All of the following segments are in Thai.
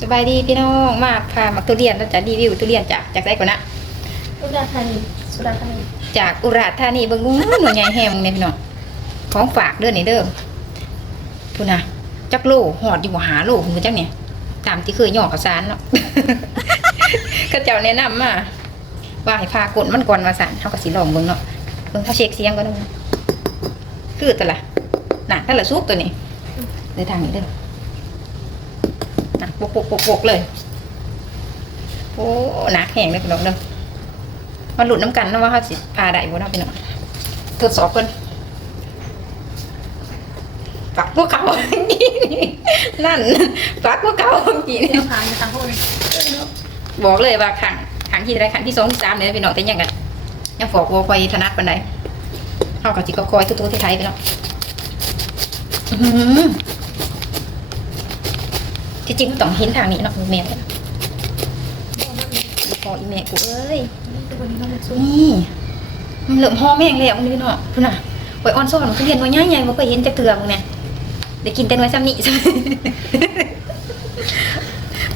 สบายดีพี่น้องมาพามาทุเรียนแล้วจะรีวิวทุเรียนจากจากไหนก่อนนะสุดาธานีสุดาธานีจากอุราชธานีเบิ่งงูหน่วยใหญ่แฮมเนี่ยพี่น้องของฝากเด้อนี่เด้อพูนะจักโลหอดอยู่บ่หาโลคุณจักเนี่ยตามที่เคยย่อข้าวสารเนาะเขาเจ้าแนะนำมาว่าให้พากดมันก่อนมาสั่นเขาก็สิลองเบิ่งเนาะเบิ่งเขาเช็คเสียงก่อนเนาะคือตัวละน่ะนั่นแหละซุกตัวนี้ในทางนี้เด้อ นะปกปกปกปกเลยโอ้หนักแห้งเลยพี่น้องเด้อมาหลุดน้ำกันนะว่าเขาสิพาได้บ่เนาะพี่น้องทดสอบกันฝักพวกเขานั่นฝักพวกเขาเมื่อกี้นี่เจ้าจะตังพวกนี้บอกเลยว่าขังขังที่ไรขังที่สองที่สามเนี่ยพี่น้องแต่ยังกันยังฝอกวัวคอยถนัดปันใดเขากับจิก็คอยตุ้ๆไทยไปเนาะอื้อหือ ที่จริงมันต้องเห็นทางนี้เนาะแม่เลยพออีแม่กูเอ้ยตัวนี้มันสูงนี่มันเหลือมห่อแม่งแล้วมึงนี่เนาะพุ่นน่ะไว้ออนซ่อนมันคือเรียนไว้ใหญ่ๆบ่เคยเห็นจักเทื่อมึงเนี่ยได้กินแต่น้อยซ้ำนี่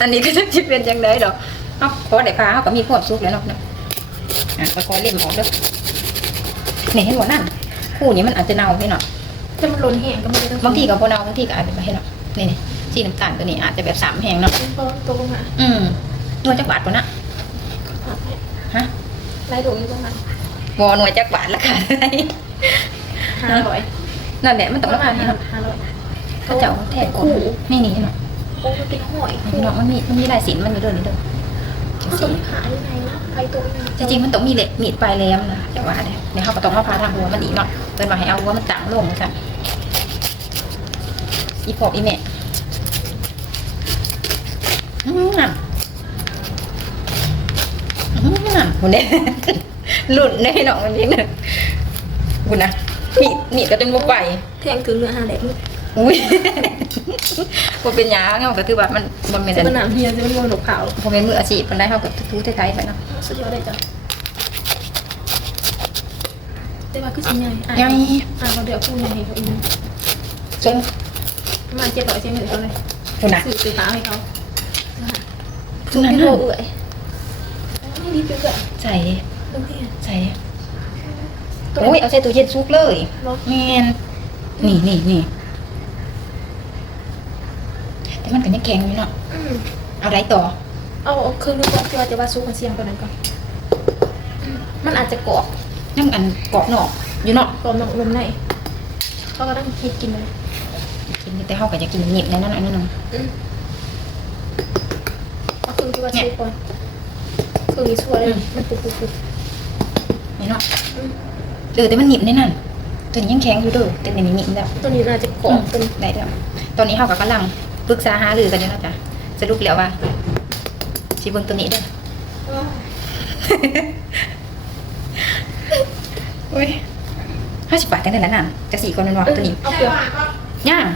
อันนี้ก็จะสิเป็นจังไดดอกเอ้าขอได้พาเฮาก็มีความสุขแล้วเนาะเนาะอะค่อยๆเล่มออกเด้อนี่เห็นบ่นั่นคู่นี้มันอาจจะเน่าพี่เนาะจะมันล้นแห้งก็ไม่ได้ต้องบางทีก็บ่เน่าบางทีก็อาจจะบ่ให้เนาะนี่นี่ สีน้ำตาลตัวนี้อาจจะแบบสามแห้งเนาะพอตัวลงมาอืมหน่วยจักบาทบ่นะผักให้ฮะไล่ดวงอยู่ตรงนั้นบ่หน่วยจักบาทละค่ะห้าร้อยนั่นแหละมันต้องปราระมาคาณนี้นี้เนาะห้าร้อยเขาจะเอาแทกคู่นี่นี่เนาะโอ้มันเป็นหอยพี่น้องมันมีมันมีลายสินมันอยู่ด้วยนี่เด้อมันต้องขายยังไงนะไปตัวนึงจริงๆมันต้องมีเหล็กมีดปลายแหลมนะแต่ว่าเนี่ยเดี๋ยวเขาก็ต้องเอาพาทางหัวมันอีกเนาะเพิ่นมาให้เอาหัวมันต่างลงจ้ะอีพอบอีแม่อืมนั่นอืมนั่น คุณเนี่ยหลุดได้เนาะมันยิ่งนึงคุณนะมีดมีดก็จนบ่ไปแทงถึงเนื้อหาแดกมันอุ้ยบ่เป็นหยาเนาะก็คือว่ามันมันเป็นจะอันมันหนามเฮียจะมันมันหนกขาวผมเป็นมืออาชีพมันได้เข้ากับทูๆไทยๆไปเนาะสุดยอดเลยจ้ะแต่ว่าคือสิ่งใหญ่ยังอ่าเราเดี๋ยวพูดใหญ่ให้เขาอีกจนประมาณเจ็ดร้อยเจ็ดหมื่นเขาเลยคุณนะสื่อสื่อสารให้เขา คุณนะไม่โทรเอื่อยไม่ดีเปื่อยใส่ตรงที่ใส่โอ้ยเอาใส่ตู้เย็นซุกเลยเนาะแมนนี่นี่นี่แต่มันก็ยังแข็งอยู่เนาะอืมเอาไรต่อ เอาเอาเครื่องนึกว่าที่ว่าจะว่าซุกมันเสียงตัวนั้นก่อนอืมมันอาจจะกรอบนั่งอันกรอบนอกอยู่เนาะกรอบนอกลมในเขาก็ต้องคิดกินเลยกินแต่เขาก็จะกินหนิบในนั้นอันนั้นนึง อืมเอาเครื่องที่ ว่าซุกก่อนเครื่องนี้ชัวร์เลย มันปุบปุบปุบนี่เนาะอืมเออแต่มันหนิบในนั้นตัวนี้ยังแข็งอยู่เด้อแต่ในนี้หนิบแล้วตัวนี้น่าจะกรอบเป็นได้แล้วตอนนี้เขาก็กำลังปรึกษาหารือกันอยู่นะจ๊ะสรุปแล้วว่าสิเบิ่งตัวนี้เด้ออุ้ยห้าสิบบาทแต่ไหนนั่นจะสี่คนนั่นวะตัวนี้เอาเปลือกย่าง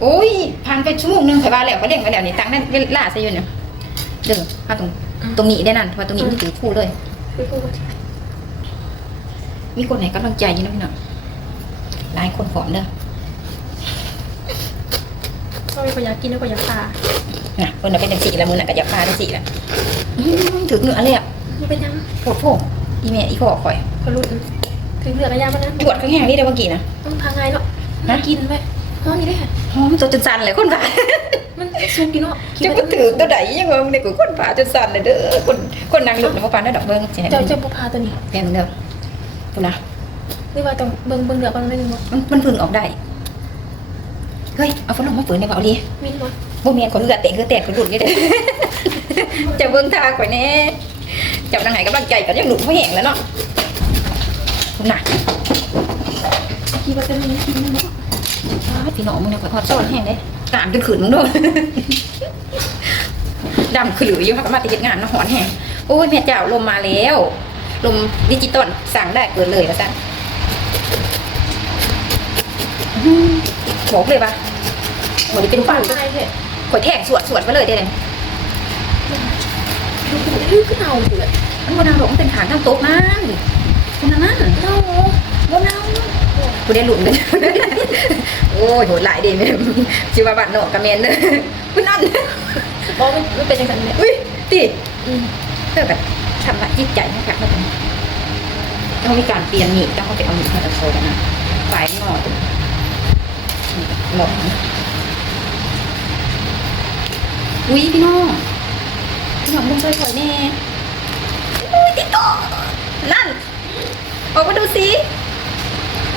โอ้ยผ่านไปชั่วโมงหนึงไข่บาแล้วก็เล่งไปแล้วนี่ตังค์นั่นเวลาซะอยู่เนี่ย เด้อเอาตรงตรงนี้ได้นั่นเพราะว่าตรงนี้มันถือคู่เลยไปพูดมีคนไหนกำลังใจอยู่นะพี่น้องหลายคนผอมเด้อก็มีคนอยากกินแล้วก็อยากทาน่ะคนน่ะเป็นจังสี่แล้วมือน่ะก็อยากพาจังสี่แล้วอื้อถึงเนื้อเลยอะมันเป็นยังโผล่โผล่อีเมอีพ่อข่อยพอรุ่นถึงเหลือกระยามันนะปวดข้างแห้งนี่ได้บางกี่นะต้องทางไงเนาะฮะกินไหมห้องนี้ได้ค่ะหอมตัวจนสั่นเลยคนผ่ามัน ซูมกินเนาะจะก็ถือตัวใดยังไงเด็กกูคนผ่าจนสั่นเลยเด้อคนคนนางหลุดในมาปานได้ดอกเบิ้งสิให้เจ้ามันเจ้าบุพาตัวนี้แกมันเด้อคุณนะนี่ว่าต้องเบิ่งเบิ่งเหลือกันไม่รู้ว่ามันมันพึ่งออกได้เฮ้ยเอาฝนลงมาฝืนในเบาดีมินวะบ่เมียนคนเลือดเตะคือแตกคนหลุดนี่เด้อจะเบิ่งทางข่อยแน่จับนางไหนกำลังใจกันยังหลุดไม่แห้งแล้วเนาะคุณน่ะคิดว่าจะมีกินเนาะอ้าวพี่น้องมึงเนี่ยข่อยฮอดซ้อนแห้งเด้ ตามจนขืนมึงด้วยดำขืออยู่ค่ะก็มาติดงานนะหอนแห้งโอ้ยแม่เจ้าลมมาแล้ว ลมดิจิตอลสั่งได้เกิดเลยนะจ๊ะอื้อบอกเลยปะบอกเลยเป็นปั่ปั่นนอไรเถอข่อยแทงสวดสวดไปเลยได้เลยดูขึ้นเอาเลยมันบนนางหลงเป็นฐานทางโต๊ะนั่นคนนั้นนั่นเน่าบนนาง กูได้หลุนเลยโอ้ยโหดหลายเดีแม่ชื่อว่าบัตรโนกกระเมนเด้อคุณนั่นบอกมันมันเป็นยังไงเนี่ยอุ้ยติอืมเพื่อแบบทำละจิตใจให้กับมันต้องมีการเปลี่ยนหนีบต้องเขาไปเอาหนีบมาตะโซกันนะฝ่ายงอดหมดอุ้ยพี่น้องพี่น้องมึงช่วยถอยแน่อุ้ยติดต่อนั่นออกมาดูสิ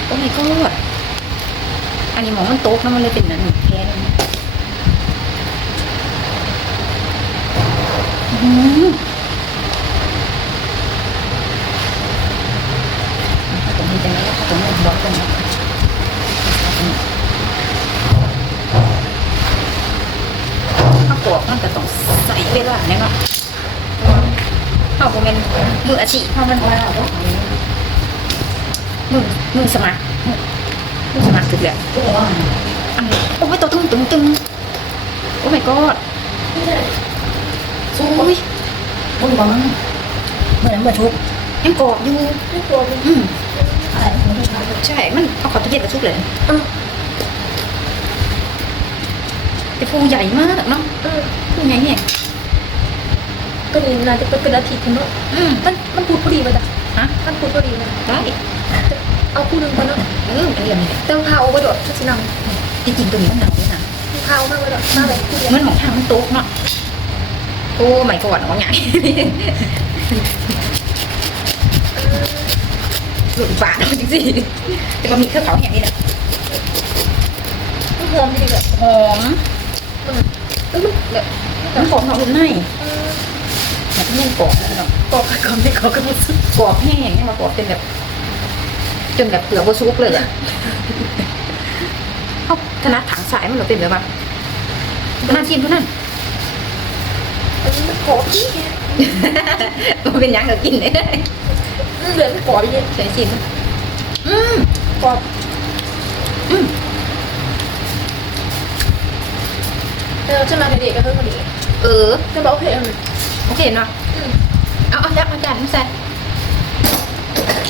โอ้ my god อันนี้หมองมันโต๊ะแล้วมันเลยเป็นนั่นแค่นั้นตรงนี้จะไม่ตรงนี้บล็อกตรงนี้ข้าวกรอกมันก็ต้องใส่เวลาแน่เนาะข้าวโมเมนมืออาชีพข้าวมันว่า มือมือสมัครมือสมัครสุดเลยอันนี้โอ้ยตัวตึงตึงตึงโอ้ my god สู้โอ้ยมึงบังเมื่อนั้นเมื่อทุกยังกรอบอยู่ไม่กลัวมันอืมอะไรมันไม่ใช่ใช่ มันเอาขอตะเกียบกระทุกเลยเออแต่ฟูใหญ่มากเนาะเออฟูใหญ่เนี่ยก็นี่น่าจะเป็นเป็นอาทิตย์เนาะอืมมันมันพูดพอดีมาจ้ะฮะมันพูดพอดีมาได้ เอาคู่หนึ่งก่อนเนาะเอออันเดียวนี่แหละเติมข้าวเอาไว้ด้วยชุดสีน้จริงๆตัวนี้มันหนาวด้วยนะำข้าวมากไว้ด้วยมาแบบคู่เดียวมันหมองทางมันโต๊ะเนาะโอ้ไม่ก่อนว่าไงหลุดปากจริงๆแต่ก็มีเครื่องเขาแห้งนี่แหละมันหอมดีเลยหอมเออมันแบบมันกรอบนอกนุ่มในแบบเมี่ยงกรอบเนาะกรอบกรอบไม่กรอบกันหมดสุดกรอบแห้งเนี่ยมากรอบจนแบบ จนแบบเปลือกบซุกเลยอะเขาถนัดถังสายมันเหรอเป็นแบบว่าน่าชิมเท่านั้นอันนี้มันกรอบที่มันเป็นหยังก็กินได้มันเหลือมันกรอบอย่างนี้ใส่ชิมอืมกรอบอืมเออจะมาเด็กๆก็เพิ่มมาดีเออจะบอกโอเคเอาไหมโอเคเนาะอืมเอาเอาจับเอาจานมาใส่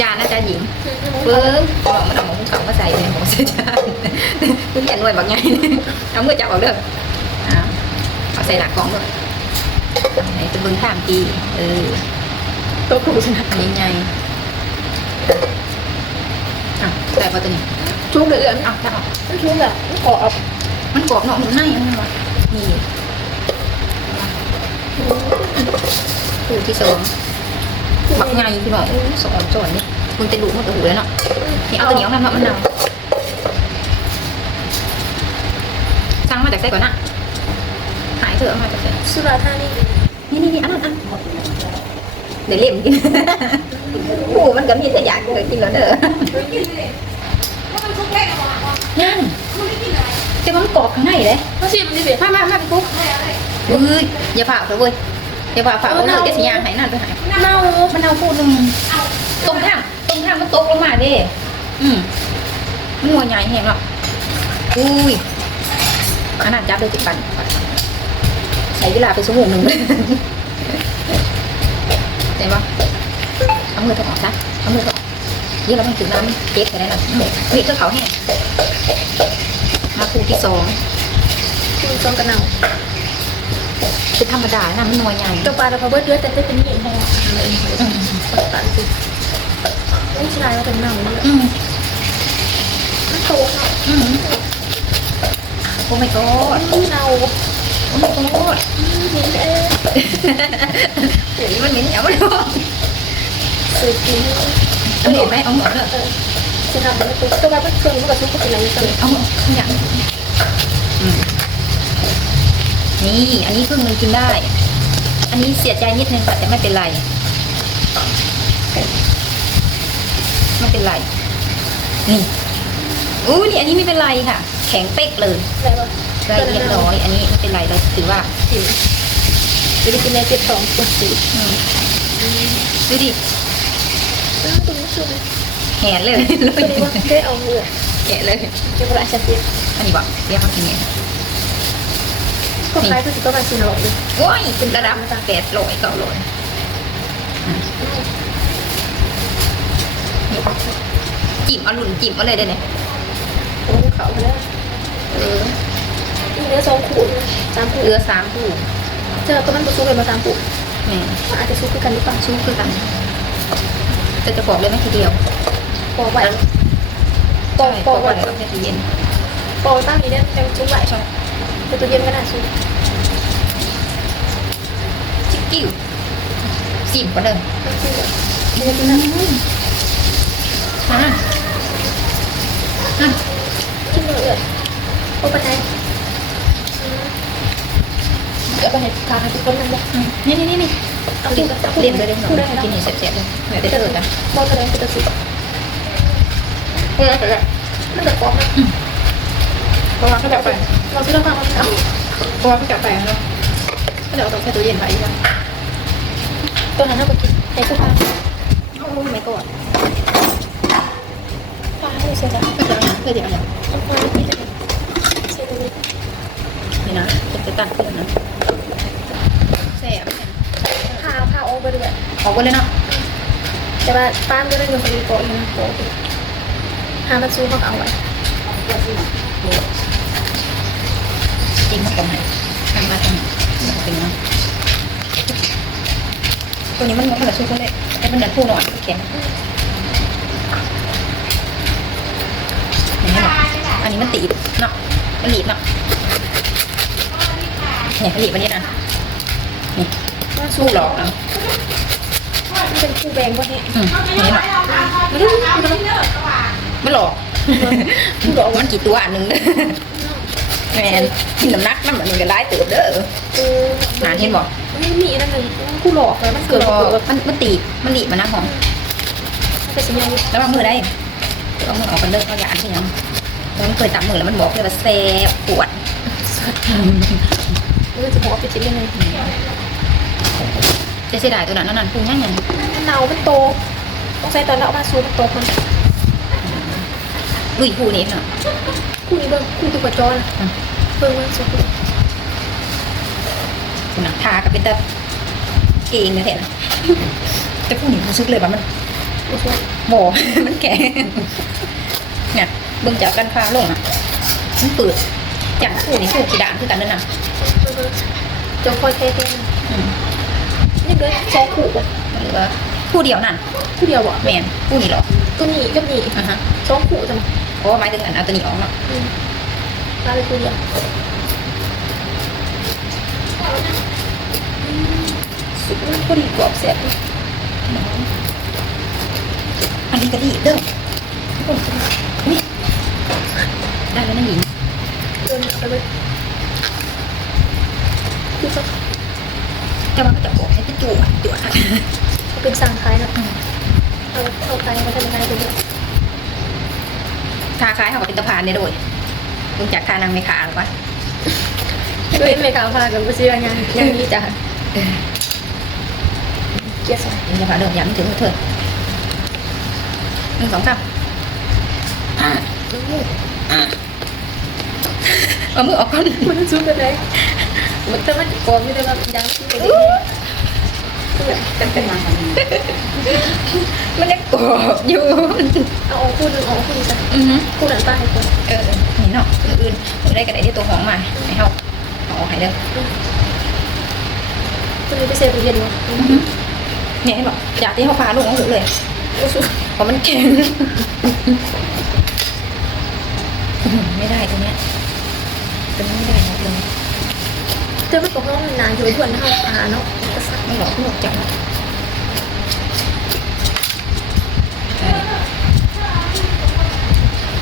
จานนะจานหญิงอืมอืมเบิ้งเอามันเอาหมูเขามาใส่เลยหมูใส่จานคุณเห็นหน่วยแบบไงเอาเมื่อจับเอาเด้ออ่าเอาใส่หลักกล่องด้วยไหนจะเบิ้งข้ามปีเออตัวครูชนะอันนี้ไงอะแต่พอตัวนี้ชุบเลยเอือมเอาถ้าเอามันชุบแบบมันกรอบมันกรอบเนาะมันในมันวะนี่คู่ที่สอง บักไงพี่น้องอู้สอนจอนนี่คุณเป็นลูกมันตัวหูแล้วเนาะนี่เอาตัวเหนียวนั่นเนาะมันนำสั่งมาจากไส้ก่อนนะหายเถอะเอามาจากไส้สุราธานีนี่นี่นี่อันนั้นอันเดี๋ยวเล่มกินโอ้มันก็มีแต่อยากเคยกินแล้วเด้อยังแต่ว่ามันกรอบข้างในเลยเขาชิมมันดิเบ็ดมามามาพี่ปุ๊กเฮ้ยอย่าผ่าเถอะเว้ยอย่าผ่าผ่าเอาเลยจะสัญญาณหายนั่นไปหายเน่ามันเอาคู่หนึ่งตรงข้างตรงข้างมันตกลงมาเด้อืมมันหัวใหญ่แห้งหรอกอุ้ยอันนั้นจับเลยติดปันใช้เวลาไปชั่วโมงหนึ่งเห็นปะเอามือถอดนะเอามือถอดยี่เราต้องถึงน้ำเก๊กไปได้หน่อยนี่ก็เขาแห้งมาคู่ที่สองคือซองกระเน่า คือธรรมดานะมันนัวใหญ่ตัวปลาเราพอเบิร์ดเยอะแต่เป็นเหนียวหออะไรปัดปัดสิไม่ใช่ว่าเป็นเน่าเนี่ยอืมมันโตค่ะอืมโอ้ my god เน่าโอ้ my god นี่เอ๊ะเดี๋ยวนี้มันเหม็นเหนียวเลยสุดจริงเอาเห็นไหมเอาหมดเลยสนับมันตัวตัวปลาเป็นเครื่องมันก็ซุปก็เป็นอะไรกันเอาหมดทุกอย่างอืม นี่ อันนี้ครึ่งหนึงกินได้ อันนี้เสียใจนิดนึงค่ะแต่ไม่เป็นไร ไม่เป็นไร นี่อู้นี่อันนี้ไม่เป็นไรค่ะ แข็งเป๊กเลยอะไรวะละเอียดร้อย อันนี้ไม่เป็นไรเราถือว่าสิวจะได้กินในเจ็ดสองกดสิวอืมดูดิอ้าวตัวนี้คือแหนเลยตัวนี้ว่าได้เอาเหือแกะเลยเจ้าพระอาชาติอันนี้บอกเรียกเขากินไง ก็คล้ายกับตัวมันสินหลอกเลยโอ้ยเป็นระดับแปดโลยเก้าโลยจิ้มเอาหลุนจิ้มเอาเลยได้ไหมโอ้เขาไปแล้วเอออีเนื้อสองขูดสามขูดเรือสามคู่เจอตัวมันบ่ซุกเลยมาตามปุ๊บแม่มันอาจจะซุกคือกันหรือเปล่าสู้คือกันแต่จะบอกเลยไม่ทีเดียวปอกไว้ปใช่อกปบออกกไว้ว่าจะเย็นปอกตั้งนี้เนี่ยยังซุกไว้แต่ ตัวเย็นก็น่าซุกชิคกิ้วสิบกว่าเดิมมันซุกแบบอะอะกินเลยโอ้ปันไหนเดี๋ยวไปให้ทางให้ทุกคนนั่นแหละมนี่นี่นี่นี่เอากินกับเรียนเลยเดี๋ยวหพูดนูได้ไหมกินนี่เสร็จๆเลยเดี๋ยวได้เจอกันบอกกันเลยเป็นตัวซุกเออเออมันจะกรอบนะเพราะว่าเขาจะเอาไป เราซื้อแล้วฟังมันเอาเพราะว่าเขาจะเอาไปเนาะเขาจะเอาไปแค่ตู้เย็นไปอีกแล้วตัวนั้นเราไปกินในตู้ผ้าโอ้ไม่กอดผ้าให้เสร็จแล้วก็จะก็จะอะไรต้องคอยที่จะเสร็จตรงนี้นี่นะจะตั้งขึ้นนะแซ่บผ้าผ้าออกไปด้วยออกไปเลยเนาะแต่ว่าป้าไมก็ได้เงินคนอื่นโปะอีกนะโปะอีกหามันซูเขาเอาไว้ จริงมันกำไรทำมาทำเป็นเนาะตัวนี้มันมันละช่วยเขาเลยแต่มันดันผู้หน่อยแข็งนี่อันนี้มันตีบเนาะมันหลีบเนาะเนี่ยหลีบอันนี้นะนี่มันซูสู้หลอกเนาะมันเป็นคู่แบงก็เนี่ยอืมนี่หรอไม่ได้ไม่ได้ไม่หลอกหลอกมันกี่ตัวอันหนึ่งเด้อแม่นกินน้ำหนักน้ำมันก็ได้เติบเด้อเออหาเห็นบอกมันมีอันนึงคู่หลอกเลยมันเกิเกิดดว่าเกิดมันมันตีบมันหลีบมันนะหอมเป็นสัญญาณแล้ววางมือได้เอามือออกกันเลิกเอายาใช่ยังแล้วมันเคยจับมือแล้วมันบอกเลยว่าแซ่บปวดมันจะบอกไปจิ้มยังไงจะเสียดายตัวนั้นนั่นพูดง่ายไงมันเนามันโตต้องใช้ตอนเราเอามาซูมันโตมัน ลุยพูนี้เนาะคู่นี้เบิ้งคู่ตัวกระจอนะเบิ้งมันสุดคุณนักทากับเป็นตะเก่งเลยแท้นะแต่พูดนี้รู้สึกเลยว่ามันกูชอบโบมันแก่เนี่ยเบิ่งจากกันฟ้าลงอะมันเปิดอย่างคู่นี้คู่กี่ด่านคือกันนั่นน่ะจะคอยแค่แค่อืมนี่เกินสองคู่หรือว่าคู่เดียวนั่นคู่เดียวอะแมนคู่นี้หรอตัวนี้กับนี่อะฮะสองคู่จังเพ ราะว่าหมายถึงอันเอาตัวนี้ออกเนาะอืมมาเลยคู่เดียวสุดมันพอดีกรอบแซ่บอันนี้ก็ดีเด้ออุ๊ยได้แล้วนะหญิงเดินไปเลยคือเขาแต่ว่าก็จะบอกให้เป็นตัวอะตัวอะเขาเป็นสั่งขายนะเอาเอาไปมาทำยังไงไปเลย ทาคล้ายเขาก็เป็นตะพานได้โดยรู้จักทานางไม่ขาหรือปะด้วยไม่กล้าพากันไปซื้อยังยังนี้จ้ะเกียร์สองยังจะพาเดินย้ำถึงเถิดหนึ่งสองสามอะอะเอามือออกก่อนมันซูมกันเลยมันแต่มันกรอบอยู่เลยว่ายังที่ไป เลยเป็นเป็นมามันยังกรอบอยู่เอาออกคู่หนึ่งออกคู่นี้จ้ะอือฮึคู่นั้นป้าให้คนเออนี่เนาะอื่นๆได้กันไดที่ตัวหอมมาให้เขาเอาออกให้เด้อคู่นี้ไปเซฟเย็นวะเนี่ยให้บอกอยากที่เขาพาลงเอาหูเลยเพราะมันแข็งไม่ได้ตัวเนี้ยตัวนี้ไม่ได้นะเลยเจอมันตกน้องนานอยู่ทวนห้าพาเนาะ กระสับไม่หลอกลวกจังใช่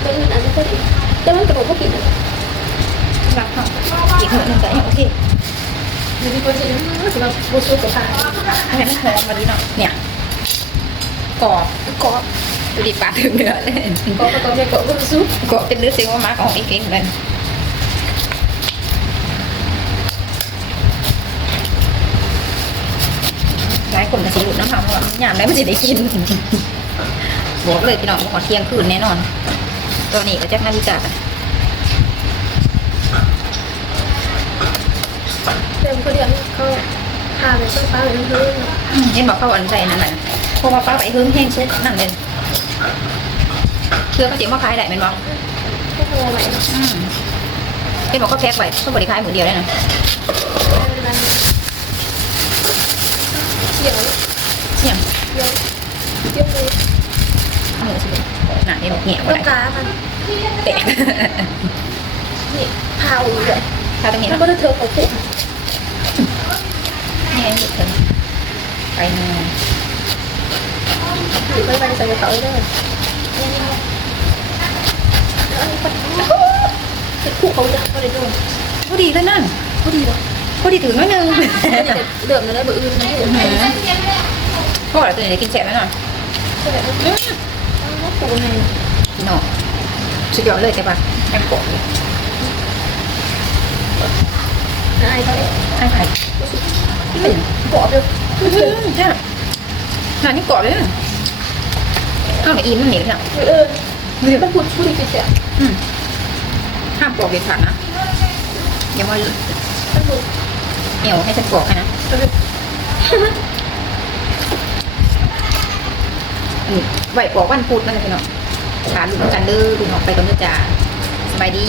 เป็นอันนี้ก็ดีแต่มันกระโดดก็ผิดนะรักเขาอีกหนึ่งหนึ่งแต่ยังโอเคมันมีคนที่สำหรับบูซูกับพาให้มันหอมมาดีเนาะเนี่ยกรอบกรอบดูดิปากถึงเนื้อเลยกรอบประกอบด้วยกรอบบูซูกรอบเป็นเนื้อซิงว่ามาของอีกเพลงเหมือนกันหลายคนก็สิหลุดน้ำหอมว่าอย่างไรมันจะได้กินบอกเลยพี่น้องขอเที่ยงคืนแน่นอนตัวนี้ก็แจ็คนาฬิกากันเต็มก็เรียนเขาพาไปต้นฟ้าเลยเพิ่มอืมเห็นบอกเข้าอันใจนั่นแหละเพราะว่าป้าไปเฮิ่งแห้งซุกนั่นเลยเชื่อก็เจ๋งว่าขายได้แมันบอกก็โทรไปเนาะอืมเห็นบอกก็แพ็คไว้ก็บริขายมือเดียวได้นะ สียงเสียเดี๋ยวเดี๋ยวเลยเหนื่อยใช่ไหมนาเนี่ยเหนื่อยวต้อะนไรกามันเตะนี่พาวเลยถ้าตรงนี้มันก็จะเธอเขาเตะเนี่ยนี่เธอไปนู่นหรือไปใส่กระเป๋าได้คู่เขาจะก็ได้ด้วยพอดีเลยนั่นพอดีเลย พอดีถึงน้อยหนึงเดือดเลยนะเบอร์อื่นนอยู่ไหนพ่อเราตัวไหนกินแสบแล้วหน่อยใช่ไหมปูในพี่น้อสุดยอดเลยใช่ปะแอมโกะเลยนายเขาเลยอ้ไข่เกรอบเลยใช่หนานี่กรอบเลยข้าวในอีมันเหนียวเนี่ยเออมันพูดพูดดีเสียอืมห้ามกรอบเด็ดขาดนะอย่ามามันพูด เอวให้ฉันปวกนะไหวปวกวันพุธนั่นแหละพี่น้องขาหลุดกันเด้อพี่น้อกไปกันเด้อจ้าสบายดี